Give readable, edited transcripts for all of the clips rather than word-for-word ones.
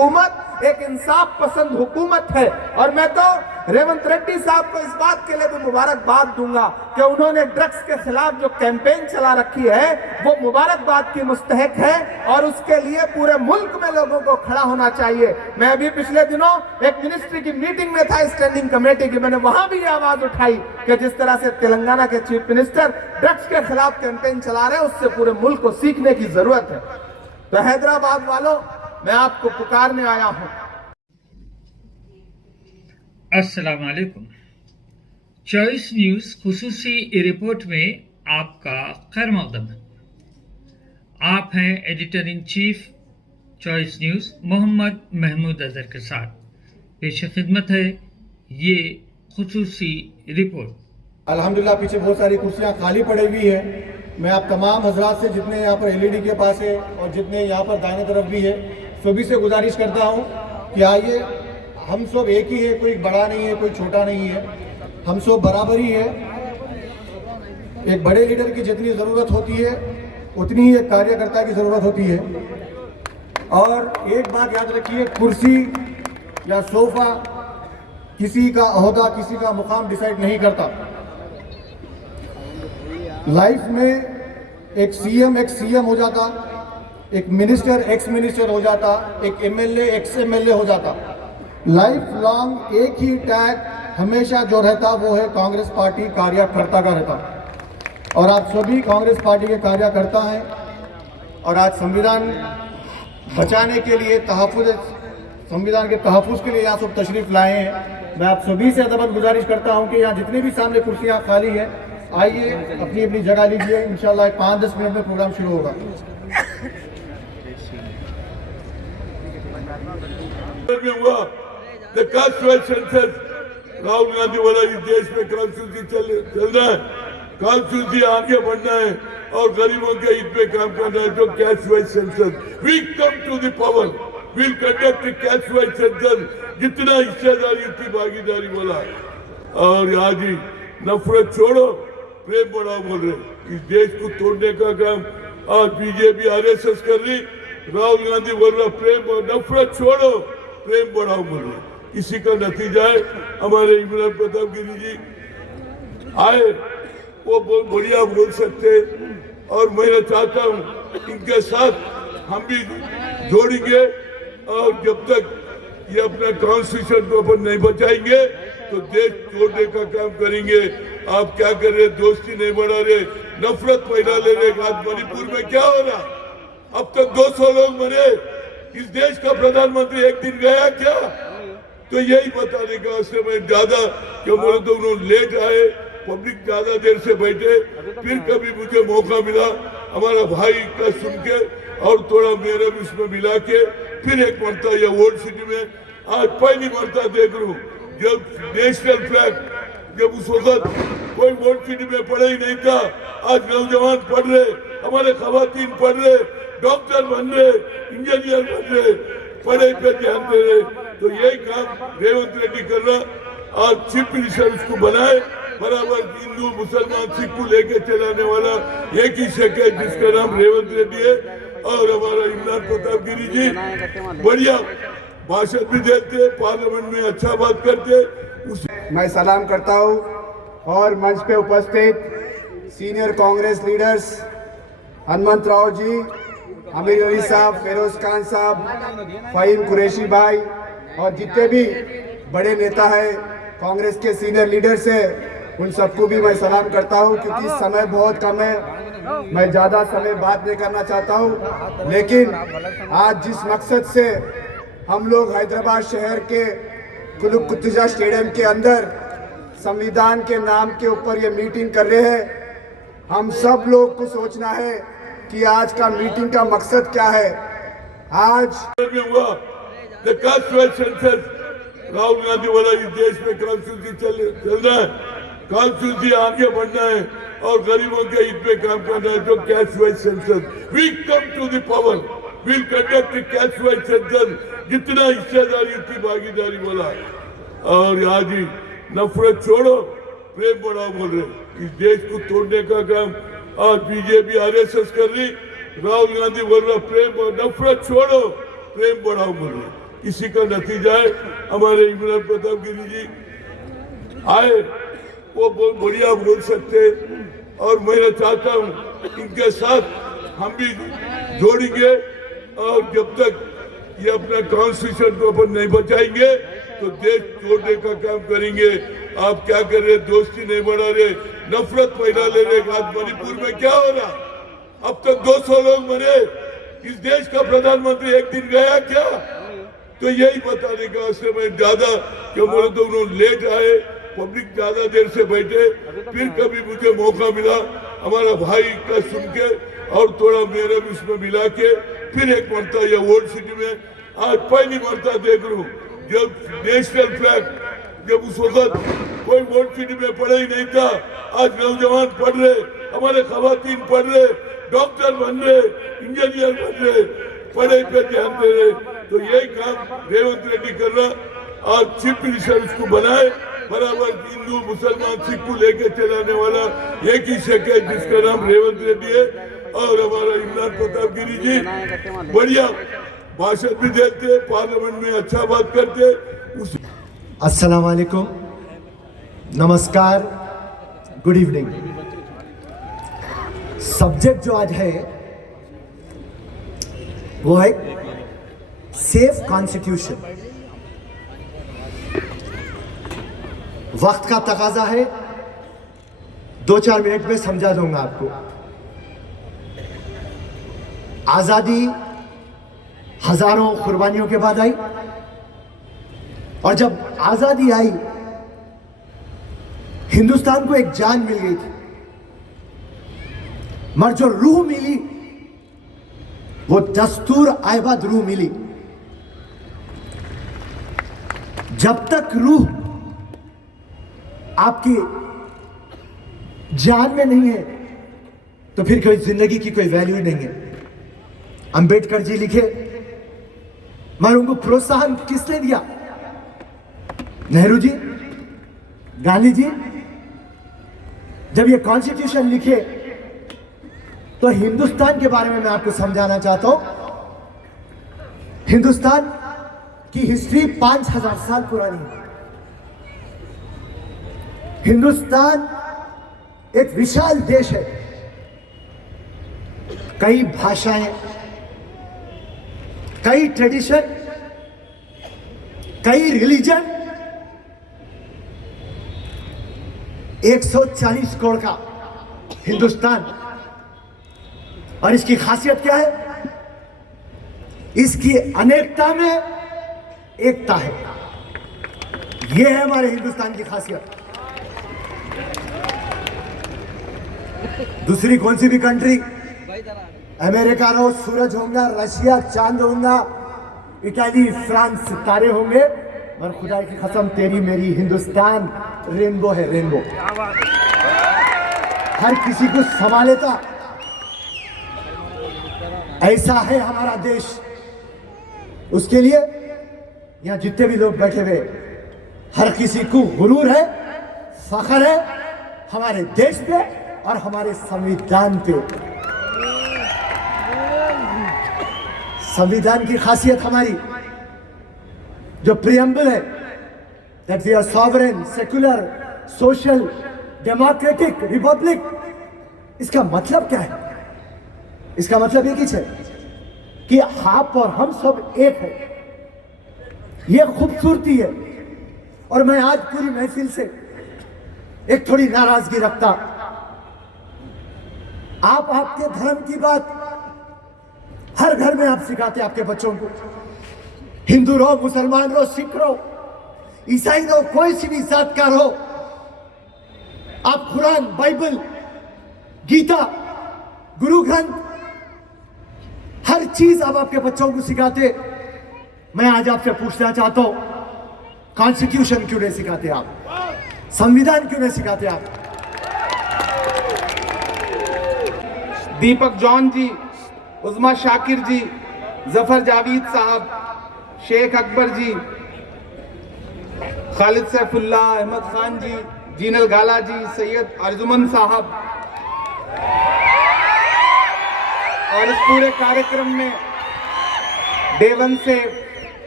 हुकूमत एक इंसाफ पसंद हुकूमत है। और मैं तो रेवंत रेड्डी साहब को इस बात के लिए भी मुबारकबाद दूंगा कि उन्होंने ड्रग्स के खिलाफ जो कैंपेन चला रखी है वो मुबारकबाद की मुस्तहक है और उसके लिए पूरे मुल्क में लोगों को खड़ा होना चाहिए। मैं अभी पिछले दिनों एक मिनिस्ट्री की मीटिंग में था, स्टैंडिंग कमेटी की, मैंने वहां भी ये आवाज उठाई कि जिस तरह से तेलंगाना के चीफ मिनिस्टर ड्रग्स के खिलाफ कैंपेन चला रहे हैं उससे पूरे मुल्क को सीखने की जरूरत है। तो हैदराबाद वालों, मैं आपको पुकारने आया हूं। अस्सलाम वालेकुम। चॉइस न्यूज़ खुसूसी रिपोर्ट में आपका खैर मक़दम है। आप हैं editor in chief choice news Mohammad Mahmood Azhar के साथ। पेश खिदमत है ये खुसूसी रिपोर्ट। अल्हम्दुलिल्लाह पीछे बहुत सारी कुर्सियां खाली पड़ी हुई है। मैं आप तमाम हजरात से, जितने यहाँ पर एलईडी के पास है और जितने यहाँ पर दाहिने तरफ भी है, सभी से गुजारिश करता हूँ कि आइए, हम सब एक ही है, कोई बड़ा नहीं है, कोई छोटा नहीं है, हम सब बराबर ही है। एक बड़े लीडर की जितनी ज़रूरत होती है उतनी ही एक कार्यकर्ता की ज़रूरत होती है। और एक बात याद रखिए, कुर्सी या सोफा किसी का ओहदा, किसी का मुकाम डिसाइड नहीं करता। लाइफ में एक सीएम हो जाता, एक मिनिस्टर एक्स मिनिस्टर हो जाता, एक एमएलए एक्स एमएलए हो जाता। लाइफ लॉन्ग एक ही टैग हमेशा जो रहता वो है कांग्रेस पार्टी कार्यकर्ता का रहता। और आप सभी कांग्रेस पार्टी के कार्यकर्ता हैं और आज संविधान बचाने के लिए, संविधान के तहफ़्फ़ुज़ के लिए यहाँ सब तशरीफ़ लाए हैं। मैं आप सभी से अदबन गुजारिश करता हूँ कि यहाँ जितने भी सामने कुर्सियाँ खाली है, आइए अपनी अपनी जगह लीजिए। इंशाल्लाह 5-10 मिनट में प्रोग्राम शुरू होगा। राहुल गांधी वाला इस देश में कॉन्स्टिट्यूशन चल रहा है, कॉन्स्टिट्यूशन आगे बढ़ना है और गरीबों के हित में काम करना है। जो cash wise census, we come to the power, will conduct cash wise census, जितना हिस्सेदारी उतनी भागीदारी वाला। और आज ही नफरत छोड़ो प्रेम बढ़ाओ बोल रहे। इस देश को तोड़ने का काम आज बीजेपी आरएसएस कर रही, राहुल गांधी बोल रहा प्रेम और नफरत छोड़ो प्रेम बढ़ाओ बोल रहे। इसी का नतीजा है हमारे इमरान प्रताप गिरी जी आए, वो बहुत बढ़िया बोल सकते। और मैं चाहता हूँ इनके साथ हम भी जोड़ेंगे और जब तक ये अपना कॉन्स्टिट्यूशन को अपन नहीं बचाएंगे तो देश तोड़ने का काम करेंगे। आप क्या कर रहे, दोस्ती नहीं बढ़ा रहे, नफरत पैदा ले रहे। आज मणिपुर में क्या हो रहा, अब तक 200 लोग मरे। इस देश का प्रधानमंत्री एक दिन गया क्या? तो यही बताने का उससे मैं ज्यादा क्यों बोले तो उन्होंने लेट आए, पब्लिक ज्यादा देर से बैठे। फिर कभी मुझे मौका मिला हमारा भाई का सुन के और थोड़ा मेरे भी उसमें मिला के फिर एक मरता या ओल्ड सिटी में आज पहली मरता देख रहा हूँ जब नेशनल फ्लैग, जब उस वक्त कोई ओल्ड सिटी में पढ़ा ही नहीं था। आज नौजवान पढ़ रहे, हमारे खवातीन पढ़ रहे, डॉक्टर बन रहे, इंजीनियर बन रहे, पढ़ाई पे ध्यान दे रहे। तो यही काम रेवंत रेड्डी कर रहा। आज चीफ मिनिस्टर उसको बनाए, बराबर हिंदू मुसलमान सिख को लेके चलाने वाला एक ही शक है जिसका नाम रेवंत रेड्डी है। और हमारा इमरान प्रताप गिरी जी बढ़िया भाषण भी देते, पार्लियामेंट में अच्छा बात करते। मैं सलाम करता हूँ और मंच पे उपस्थित सीनियर कांग्रेस लीडर्स हनुमंत राव जी, अमीर अली साहब, फेरोज खान साहब, फ़हीम कुरैशी भाई और जितने भी बड़े नेता हैं कांग्रेस के सीनियर लीडर्स हैं, उन सबको भी मैं सलाम करता हूं। क्योंकि समय बहुत कम है, मैं ज़्यादा समय बात नहीं करना चाहता हूं। लेकिन आज जिस मकसद से हम लोग हैदराबाद शहर के कुलुक कुत्तजा स्टेडियम के अंदर संविधान के नाम के ऊपर ये मीटिंग कर रहे हैं, हम सब लोग को सोचना है कि आज का मीटिंग का मकसद क्या है। आज राहुल गांधी वाला इस देश में कॉन्स्टिट्यूशन चल रहा है, कॉन्स्टिट्यूशन आगे बढ़ना है और गरीबों के हित में काम करना है। जो cash wise census, we come to the power, will conduct cash wise census, जितना हिस्सेदारी उतनी भागीदारी वाला। और आज ही नफरत छोड़ो प्रेम बढ़ाओ बोल रहे। इस देश को तोड़ने का काम आज बीजेपी आरएसएस कर रही, राहुल गांधी बोल रहा प्रेम और नफरत छोड़ो प्रेम बढ़ाओ बोल रहे। इसी का नतीजा है। हमारे इमरान प्रताप गिरी जी आए, वो बहुत बढ़िया बोल सकते, और मैं चाहता हूँ इनके साथ हम भी जोड़ेंगे, और जब तक ये अपना कॉन्स्टिट्यूशन को अपन नहीं बचाएंगे तो देश तोड़ने का काम करेंगे। आप क्या कर रहे, दोस्ती नहीं बढ़ा रहे, नफरत पैदा ले रहे। आज मणिपुर में क्या हो रहा, अब तक 200 लोग मरे, इस देश का प्रधानमंत्री एक दिन गया क्या? तो यही बताने का वास्ते मैं ज्यादा क्यों बोले तो उन्होंने लेट आए, पब्लिक ज्यादा देर से बैठे, फिर कभी मुझे मौका मिला हमारा भाई का सुन के और थोड़ा मेरे भी उसमें मिला के फिर एक मरता या ओल्ड सिटी में आज पहली मरता देख रहा हूँ जब नेशनल फ्लैग, जब उस वक्त कोई ओल्ड सिटी में पढ़ा ही नहीं था, आज नौजवान पढ़ रहे, हमारे खवातीन पढ़ रहे, डॉक्टर बन रहे, इंजीनियर बन रहे, पढ़ाई पे ध्यान दे रहे। तो यही काम रेवंत रेड्डी कर रहा। आज चीफ मिनिस्टर उसको बनाए, बराबर हिंदू मुसलमान सिख को लेके चलाने वाला एक ही शक है जिसका नाम रेवंत रेड्डी है। और हमारा इमरान प्रताप गिरी जी बढ़िया भाषण भी देते, पार्लियामेंट में अच्छा बात करते। अस्सलाम वालेकुम, नमस्कार, गुड इवनिंग। सब्जेक्ट जो आज है वो है सेफ कॉन्स्टिट्यूशन। वक्त का तकाजा है, 2-4 मिनट में समझा दूंगा आपको। आजादी हजारों कुर्बानियों के बाद आई, और जब आजादी आई हिंदुस्तान को एक जान मिल गई थी, मगर जो रूह मिली वो दस्तूर आयबाद रूह मिली। जब तक रूह आपकी जान में नहीं है तो फिर कोई जिंदगी की कोई वैल्यू नहीं है। अंबेडकर जी लिखे, मगर उनको प्रोत्साहन किसने दिया? नेहरू जी, गांधी जी। जब ये कॉन्स्टिट्यूशन लिखे तो हिंदुस्तान के बारे में मैं आपको समझाना चाहता हूं। हिंदुस्तान की हिस्ट्री 5000 साल पुरानी है। हिंदुस्तान एक विशाल देश है, कई भाषाएं, कई ट्रेडिशन, कई रिलीजन, 140 करोड़ का हिंदुस्तान। और इसकी खासियत क्या है? इसकी अनेकता में एकता है। यह है हमारे हिंदुस्तान की खासियत। दूसरी कौन सी भी कंट्री, अमेरिका रो सूरज होगा, रशिया चांद होगा, इटाली फ्रांस सितारे होंगे, और खुदा की कसम तेरी मेरी हिंदुस्तान रेनबो है, रेनबो। हर किसी को संभालेता, ऐसा है हमारा देश। उसके लिए यहां जितने भी लोग बैठे हुए, हर किसी को गुरूर है, फख्र है हमारे देश पे और हमारे संविधान पे। संविधान की खासियत हमारी जो प्रियम्बल है, that we are sovereign, secular, social, democratic Republic. इसका मतलब क्या है? इसका मतलब एक ही है कि आप और हम सब एक है। यह खूबसूरती है। और मैं आज पूरी महफिल से एक थोड़ी नाराजगी रखता। आप आपके धर्म की बात हर घर में आप सिखाते आपके बच्चों को, हिंदू रहो, मुसलमान रहो, सिख रहो, ईसाई रहो, कोई सी भी जात का रहो, आप कुरान, बाइबल, गीता, गुरु ग्रंथ, हर चीज आप आपके बच्चों को सिखाते। मैं आज आपसे पूछना चाहता हूं, कॉन्स्टिट्यूशन क्यों नहीं सिखाते आप? संविधान क्यों नहीं सिखाते आप? दीपक जॉन जी, उज़मा शाकिर जी, जफर जावेद साहब, शेख अकबर जी, खालिद सैफुल्ला, अहमद खान जी, जीनल गाला जी, सैयद अर्जुमन साहब, और इस पूरे कार्यक्रम में डे 1 से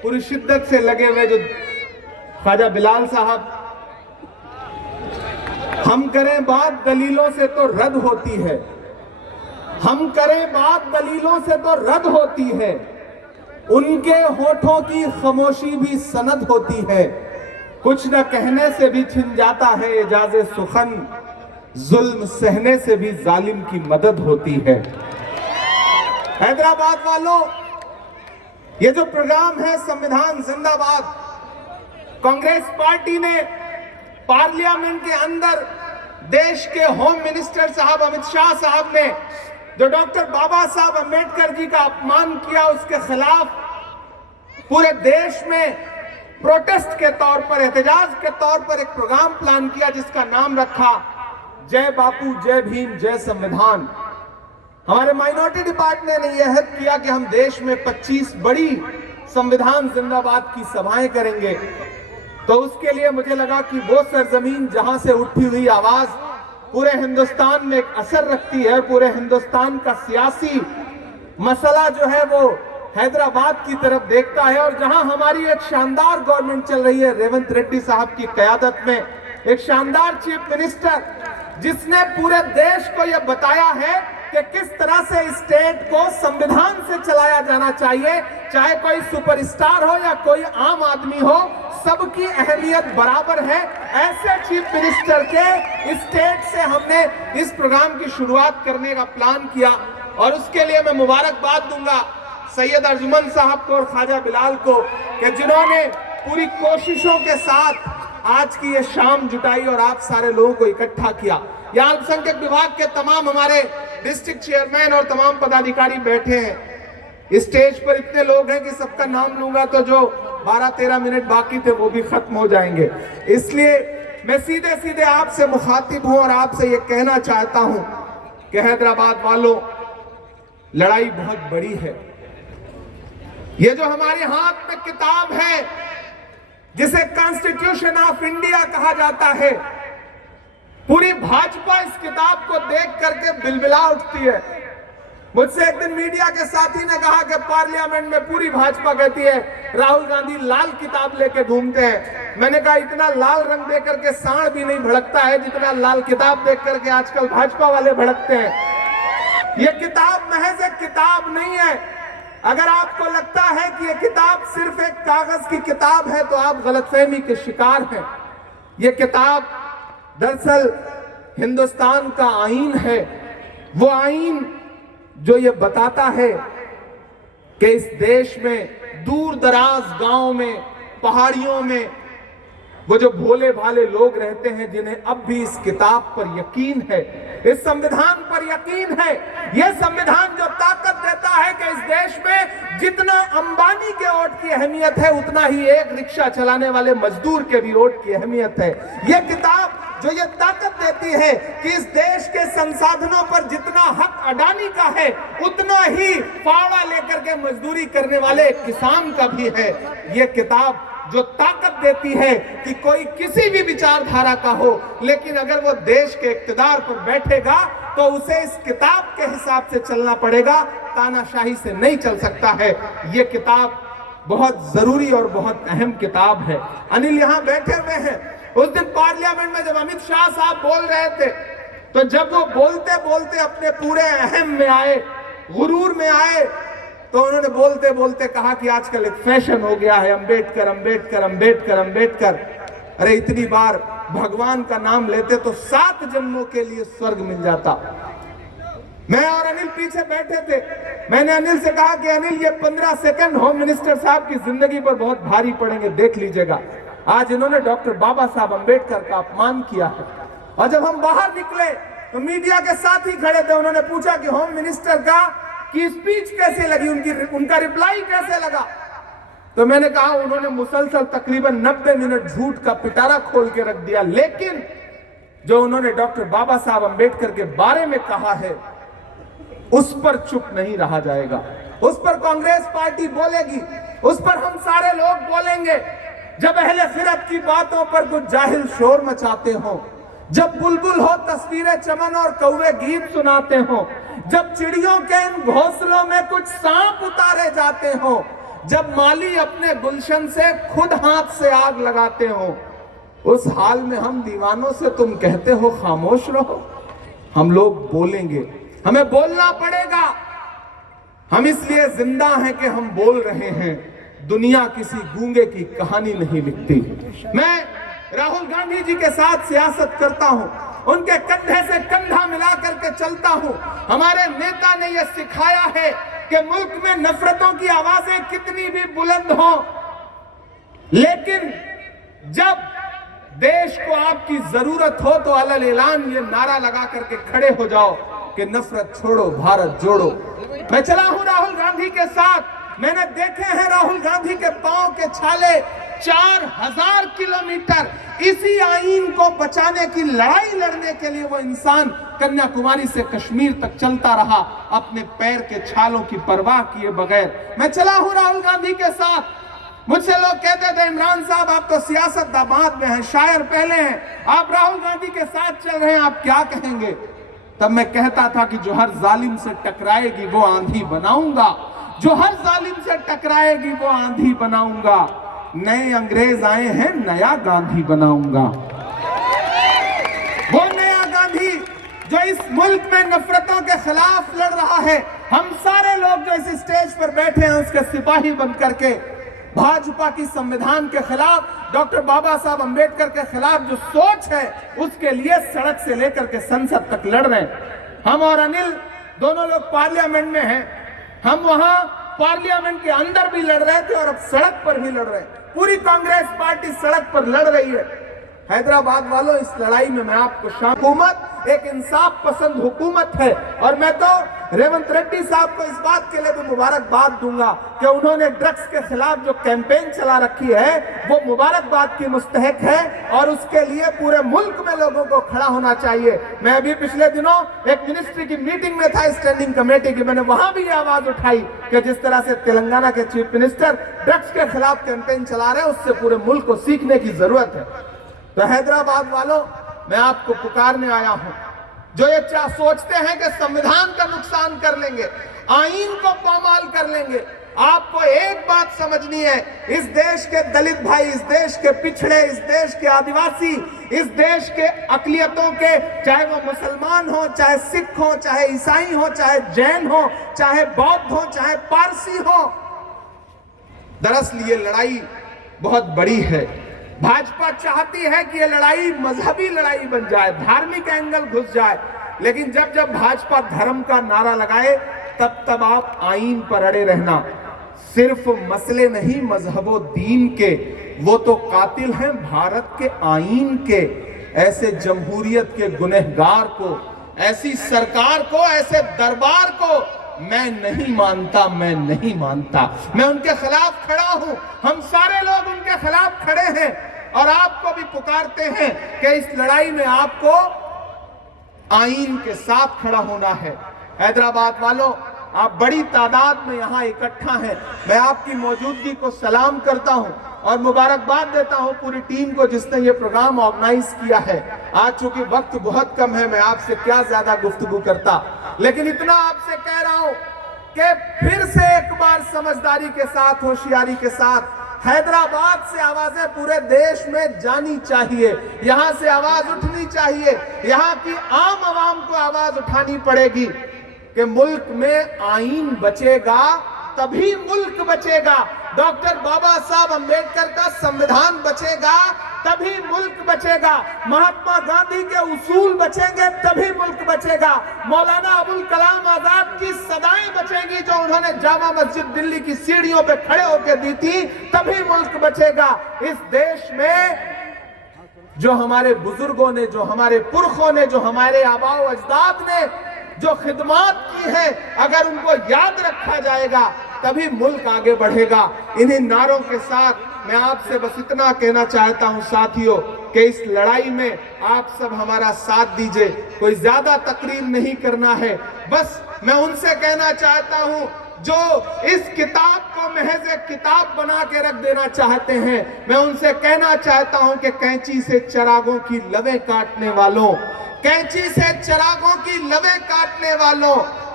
पूरी शिद्दत से लगे हुए जो ख्वाजा बिलाल साहब, हम करें बात दलीलों से तो रद्द होती है, हम करें बात दलीलों से तो रद्द होती है, उनके होठों की खामोशी भी सनद होती है, कुछ न कहने से भी छिन जाता है एजाज़े सुखन, जुल्म सहने से भी जालिम की मदद होती है। हैदराबाद वालों, ये जो प्रोग्राम है संविधान जिंदाबाद, कांग्रेस पार्टी ने पार्लियामेंट के अंदर देश के होम मिनिस्टर साहब अमित शाह साहब ने जो डॉक्टर बाबा साहब अंबेडकर जी का अपमान किया, उसके खिलाफ पूरे देश में प्रोटेस्ट के तौर पर, एहतजाज के तौर पर एक प्रोग्राम प्लान किया जिसका नाम रखा जय बापू, जय भीम, जय संविधान। हमारे माइनॉरिटी डिपार्टमेंट ने यह अहद किया कि हम देश में 25 बड़ी संविधान जिंदाबाद की सभाएं करेंगे। तो उसके लिए मुझे लगा कि वो सरजमीन जहां से उठी हुई आवाज पूरे हिंदुस्तान में एक असर रखती है, पूरे हिंदुस्तान का सियासी मसला जो है वो हैदराबाद की तरफ देखता है, और जहां हमारी एक शानदार गवर्नमेंट चल रही है रेवंत रेड्डी साहब की कयादत में, एक शानदार चीफ मिनिस्टर जिसने पूरे देश को यह बताया है कि किस तरह से स्टेट को संविधान से चलाया जाना चाहिए, चाहे कोई सुपरस्टार हो या कोई आम आदमी हो, सबकी अहमियत बराबर है। ऐसे चीफ मिनिस्टर के स्टेट से हमने इस प्रोग्राम की शुरुआत करने का प्लान किया, और उसके लिए मैं मुबारकबाद दूंगा सैयद अर्जुमन साहब को और ख्वाजा बिलाल को कि जिन्होंने पूरी कोशिशों के साथ आज की ये शाम जुटाई और आप सारे लोगों को इकट्ठा किया। यहाँ अल्पसंख्यक विभाग के तमाम हमारे डिस्ट्रिक्ट चेयरमैन और तमाम पदाधिकारी बैठे हैं। स्टेज पर इतने लोग हैं कि सबका नाम लूंगा तो जो 12-13 मिनट बाकी थे वो भी खत्म हो जाएंगे। इसलिए मैं सीधे सीधे आपसे मुखातिब हूं और आपसे ये कहना चाहता हूं कि हैदराबाद वालों, लड़ाई बहुत बड़ी है। ये जो हमारे हाथ में किताब है जिसे कॉन्स्टिट्यूशन ऑफ इंडिया कहा जाता है, पूरी भाजपा इस किताब को देख करके बिलबिला उठती है। मुझसे एक दिन मीडिया के साथी ने कहा कि पार्लियामेंट में पूरी भाजपा कहती है राहुल गांधी लाल किताब लेके घूमते हैं। मैंने कहा इतना लाल रंग देकर के सांड भी नहीं भड़कता है जितना लाल किताब देख करके आजकल भाजपा वाले भड़कते हैं। यह किताब महज एक किताब नहीं है। अगर आपको लगता है कि यह किताब सिर्फ एक कागज की किताब है तो आप गलतफहमी के शिकार हैं। यह किताब दरअसल हिंदुस्तान का आईन है, वो आईन जो ये बताता है कि इस देश में दूर दराज गांव में, पहाड़ियों में वो जो भोले भाले लोग रहते हैं जिन्हें अब भी इस किताब पर यकीन है, इस संविधान पर यकीन है। यह संविधान जो ताकत देता है कि इस देश में जितना अंबानी के वोट की अहमियत है उतना ही एक रिक्शा चलाने वाले मजदूर के भी वोट की अहमियत है। यह किताब जो ये ताकत देती है कि इस देश के संसाधनों पर जितना हक अडानी का है उतना ही फावड़ा लेकर के मजदूरी करने वाले किसान का भी है। यह किताब जो ताकत देती है कि कोई किसी भी विचारधारा का हो, लेकिन अगर वो देश के इक्तिदार पर बैठेगा तो उसे इस किताब के हिसाब से चलना पड़ेगा, तानाशाही से नहीं चल सकता है। ये किताब बहुत जरूरी और बहुत अहम किताब है। अनिल यहाँ बैठे हुए हैं। उस दिन पार्लियामेंट में जब अमित शाह साहब बोल रहे थे तो जब वो बोलते बोलते अपने पूरे अहम में आए, गुरूर में आए, तो उन्होंने बोलते बोलते कहा कि आजकल एक फैशन हो गया है अंबेडकर अंबेडकर अंबेडकर अंबेडकर। अरे इतनी बार भगवान का नाम लेते तो 7 जन्मों के लिए स्वर्ग मिल जाता। मैं और अनिल पीछे बैठे थे। मैंने अनिल से कहा कि अनिल ये 15 सेकंड होम मिनिस्टर साहब की जिंदगी पर बहुत भारी पड़ेंगे, देख लीजिएगा। आज इन्होंने डॉक्टर बाबा साहब अंबेडकर का अपमान किया है। और जब हम बाहर निकले तो मीडिया के साथ ही खड़े थे। उन्होंने पूछा कि होम मिनिस्टर का की स्पीच कैसे लगी, उनका रिप्लाई कैसे लगा। तो मैंने कहा उन्होंने मुसलसल तकरीबन 90 मिनट झूठ का पिटारा खोल के रख दिया, लेकिन जो उन्होंने डॉक्टर बाबा साहब अंबेडकर के बारे में कहा है उस पर चुप नहीं रहा जाएगा। उस पर कांग्रेस पार्टी बोलेगी, उस पर हम सारे लोग बोलेंगे। जब अहले फिरक की बातों पर कुछ जाहिल शोर मचाते हो, जब बुलबुल हो तस्वीरें चमन और कौवे गीत सुनाते हो, जब चिड़ियों के इन घोंसलों में कुछ सांप उतारे जाते हो, जब माली अपने गुलशन से खुद हाथ से आग लगाते हो, उस हाल में हम दीवानों से तुम कहते हो खामोश रहो। हम लोग बोलेंगे, हमें बोलना पड़ेगा। हम इसलिए जिंदा हैं कि हम बोल रहे हैं। दुनिया किसी गूंगे की कहानी नहीं लिखती। मैं राहुल गांधी जी के साथ सियासत करता हूं, उनके कंधे से कंधा मिला करके चलता हूं। हमारे नेता ने यह सिखाया है कि मुल्क में नफरतों की आवाजें कितनी भी बुलंद हो, लेकिन जब देश को आपकी जरूरत हो तो अलल ऐलान ये नारा लगा करके खड़े हो जाओ कि नफरत छोड़ो, भारत जोड़ो। मैं चला हूं राहुल गांधी के साथ। मैंने देखे हैं राहुल गांधी के पांव के छाले। 4000 किलोमीटर इसी आईन को बचाने की लड़ाई लड़ने के लिए वो इंसान कन्याकुमारी से कश्मीर तक चलता रहा, अपने पैर के छालों की परवाह किए बगैर। मैं चला हूं राहुल गांधी के साथ। मुझसे लोग कहते थे इमरान साहब आप तो सियासत दामाद में हैं, शायर पहले हैं, आप राहुल गांधी के साथ चल रहे हैं, आप क्या कहेंगे? तब मैं कहता था कि जो हर जालिम से टकराएगी वो आंधी बनाऊंगा, जो हर जालिम से टकराएगी वो आंधी बनाऊंगा। नए अंग्रेज आए हैं, नया गांधी बनाऊंगा। वो नया गांधी जो इस मुल्क में नफरतों के खिलाफ लड़ रहा है। हम सारे लोग जो इस स्टेज पर बैठे हैं उसके सिपाही बन करके भाजपा की संविधान के खिलाफ, डॉक्टर बाबा साहब अंबेडकर के खिलाफ जो सोच है उसके लिए सड़क से लेकर के संसद तक लड़ रहे हैं। हम और अनिल दोनों लोग पार्लियामेंट में हैं। हम वहां पार्लियामेंट के अंदर भी लड़ रहे थे और अब सड़क पर भी लड़ रहे हैं। पूरी कांग्रेस पार्टी सड़क पर लड़ रही है। हैदराबाद वालों, इस लड़ाई में मैं आपको हुकूमत एक इंसाफ पसंद हुकूमत है, और मैं तो रेवंत रेड्डी साहब को इस बात के लिए भी मुबारकबाद दूंगा कि उन्होंने ड्रग्स के खिलाफ जो कैंपेन चला रखी है वो मुबारकबाद की मुस्तहक है, और उसके लिए पूरे मुल्क में लोगों को खड़ा होना चाहिए। मैं अभी पिछले दिनों एक मिनिस्ट्री की मीटिंग में था, स्टैंडिंग कमेटी की, मैंने वहां भी ये आवाज उठाई कि जिस तरह से तेलंगाना के चीफ मिनिस्टर ड्रग्स के खिलाफ कैंपेन चला रहे हैं उससे पूरे मुल्क को सीखने की जरूरत है। तो हैदराबाद वालों, मैं आपको पुकारने आया हूं, जो ये सोचते हैं कि संविधान का नुकसान कर लेंगे, आईन को पामाल कर लेंगे। आपको एक बात समझनी है, इस देश के दलित भाई, इस देश के पिछड़े, इस देश के आदिवासी, इस देश के अकलियतों के, चाहे वो मुसलमान हो, चाहे सिख हो, चाहे ईसाई हो, चाहे जैन हो, चाहे बौद्ध हो, चाहे पारसी हो, दरअसल ये लड़ाई बहुत बड़ी है। भाजपा चाहती है कि ये लड़ाई मजहबी लड़ाई बन जाए, धार्मिक एंगल घुस जाए, लेकिन जब जब भाजपा धर्म का नारा लगाए तब तब आप आईन पर अड़े रहना। सिर्फ मसले नहीं मजहबो दीन के, वो तो कातिल हैं भारत के आईन के। ऐसे जमहूरियत के गुनहगार को, ऐसी सरकार को, ऐसे दरबार को मैं नहीं मानता, मैं नहीं मानता। मैं उनके खिलाफ खड़ा हूं, हम सारे लोग उनके खिलाफ खड़े हैं, और आपको भी पुकारते हैं कि इस लड़ाई में आपको आईन के साथ खड़ा होना है। हैदराबाद वालों, आप बड़ी तादाद में यहां इकट्ठा हैं। मैं आपकी मौजूदगी को सलाम करता हूं और मुबारकबाद देता हूं पूरी टीम को जिसने ये प्रोग्राम ऑर्गेनाइज किया है। आज चूंकि वक्त बहुत कम है, मैं आपसे क्या ज्यादा गुफ्तगू करता, लेकिन इतना आपसे कह रहा हूं कि फिर से एक बार समझदारी के साथ, होशियारी के साथ हैदराबाद से आवाजें पूरे देश में जानी चाहिए, यहां से आवाज उठनी चाहिए, यहां की आम आवाम को आवाज उठानी पड़ेगी कि मुल्क में आईन बचेगा तभी मुल्क बचेगा। डॉक्टर बाबा साहब अंबेडकर का संविधान बचेगा तभी मुल्क बचेगा। महात्मा गांधी के उसूल बचेंगे तभी मुल्क बचेगा। मौलाना अबुल कलाम आजाद की सदाएं बचेंगी जो उन्होंने जामा मस्जिद दिल्ली की सीढ़ियों पे खड़े होकर दी थी, तभी मुल्क बचेगा। इस देश में जो हमारे बुजुर्गों ने, जो हमारे पुरखों ने, जो हमारे आबाओ अजदाद ने जो खिदमत की है, अगर उनको याद रखा जाएगा तभी मुल्क आगे बढ़ेगा। इन्हीं नारों के साथ मैं आपसे बस इतना कहना चाहता हूं साथियों कि इस लड़ाई में आप सब हमारा साथ दीजिए। कोई ज्यादा तकरीर नहीं करना है, बस मैं उनसे कहना चाहता हूं जो इस किताब को महज एक किताब बना के रख देना चाहते हैं। मैं उनसे कहना चाहता हूं कि कैंची से चिरागों की लवें काटने वालों, कैंची से चिरागों की लवें काटने वालों,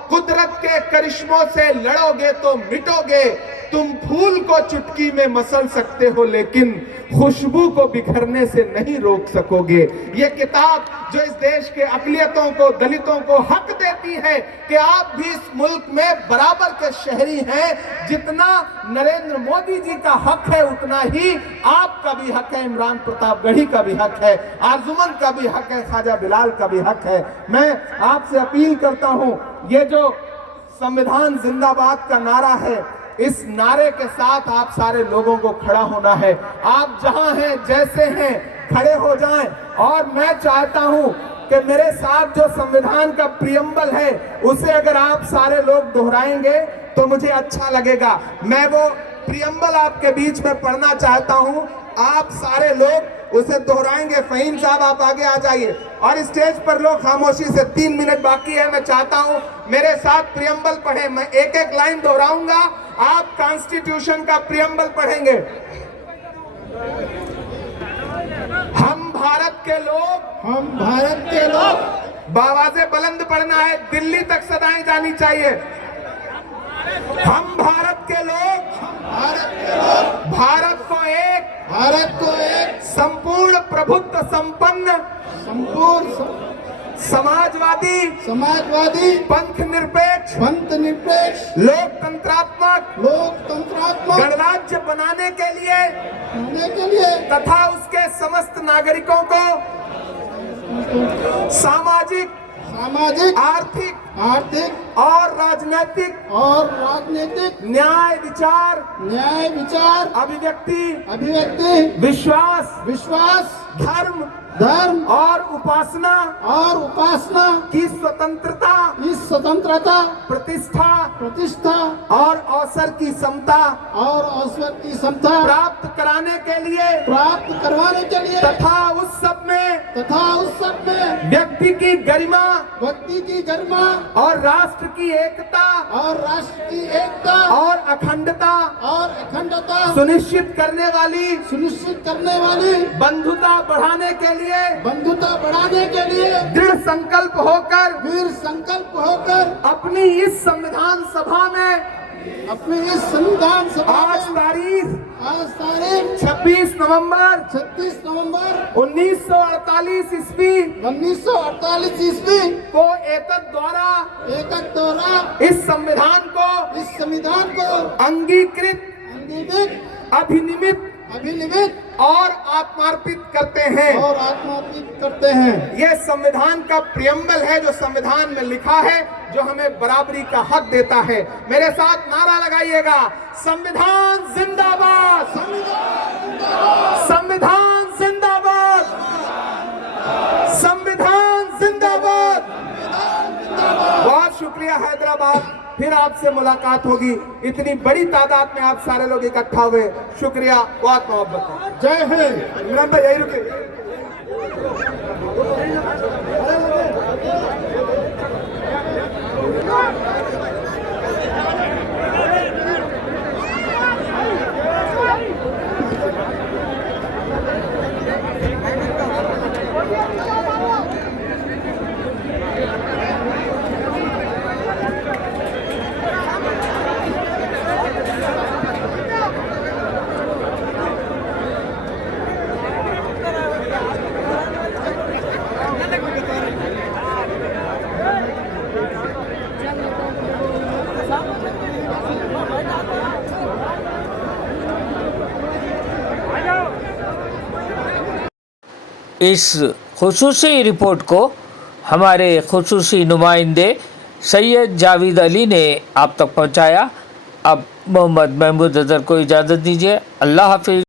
कुदरत के करिश्मों से लड़ोगे तो मिटोगे। तुम फूल को चुटकी में मसल सकते हो लेकिन खुशबू को बिखरने से नहीं रोक सकोगे। ये किताब जो इस देश के अकलियतों को, दलितों को हक देती है कि आप भी इस मुल्क में बराबर के शहरी हैं। जितना नरेंद्र मोदी जी का हक है उतना ही आपका भी हक है, इमरान प्रतापगढ़ी का भी हक है, आरजुमन का भी हक है, ख्वाजा बिलाल का भी हक है। मैं आपसे अपील करता हूं, ये जो संविधान जिंदाबाद का नारा है, इस नारे के साथ आप सारे लोगों को खड़ा होना है। आप जहां हैं, जैसे हैं, खड़े हो जाएं। और मैं चाहता हूं कि मेरे साथ जो संविधान का प्रियम्बल है उसे अगर आप सारे लोग दोहराएंगे तो मुझे अच्छा लगेगा। मैं वो प्रियम्बल आपके बीच में पढ़ना चाहता हूं, आप सारे लोग उसे दोहराएंगे। फहीम साहब आप आगे आ जाइए और स्टेज पर लोग खामोशी से, 3 मिनट बाकी है। मैं चाहता हूं मेरे साथ प्रियम्बल पढ़े। मैं एक एक लाइन दोहराऊंगा, आप कॉन्स्टिट्यूशन का प्रियम्बल पढ़ेंगे। हम भारत के लोग बावाज़े बुलंद पढ़ना है, दिल्ली तक सदाएं जानी चाहिए। हम भारत के लोग भारत को एक संपूर्ण प्रभुत्व संपन्न समाजवादी पंथ निरपेक्ष लोकतंत्रात्मक गणराज्य बनाने के लिए तथा उसके समस्त नागरिकों को सामाजिक आर्थिक और राजनीतिक न्याय विचार अभिव्यक्ति विश्वास धर्म और उपासना की स्वतंत्रता प्रतिष्ठा और अवसर की समता प्राप्त करवाने के लिए तथा उस सब में व्यक्ति की गरिमा और राष्ट्र की एकता और अखंडता सुनिश्चित करने वाली बंधुता बढ़ाने के लिए दृढ़ संकल्प होकर अपनी इस संविधान सभा में आज तारीख 26 नवंबर 1948 ईस्वी को एकक द्वारा इस संविधान को अंगीकृत अभिनिमित और आत्मार्पित करते हैं। यह संविधान का प्रियम्बल है जो संविधान में लिखा है, जो हमें बराबरी का हक देता है। मेरे साथ नारा लगाइएगा, संविधान जिंदाबाद, संविधान जिंदाबाद, संविधान जिंदाबाद। बहुत शुक्रिया हैदराबाद, फिर आपसे मुलाकात होगी। इतनी बड़ी तादाद में आप सारे लोग इकट्ठा हुए, शुक्रिया, बहुत मोहब्बत। जय हिंद। इमरान भाई यही रुके। इस खुसूसी रिपोर्ट को हमारे खुसूसी नुमाइंदे सैयद जावेद अली ने आप तक पहुंचाया। अब मोहम्मद महमूद अजहर को इजाज़त दीजिए। अल्लाह हाफिज़।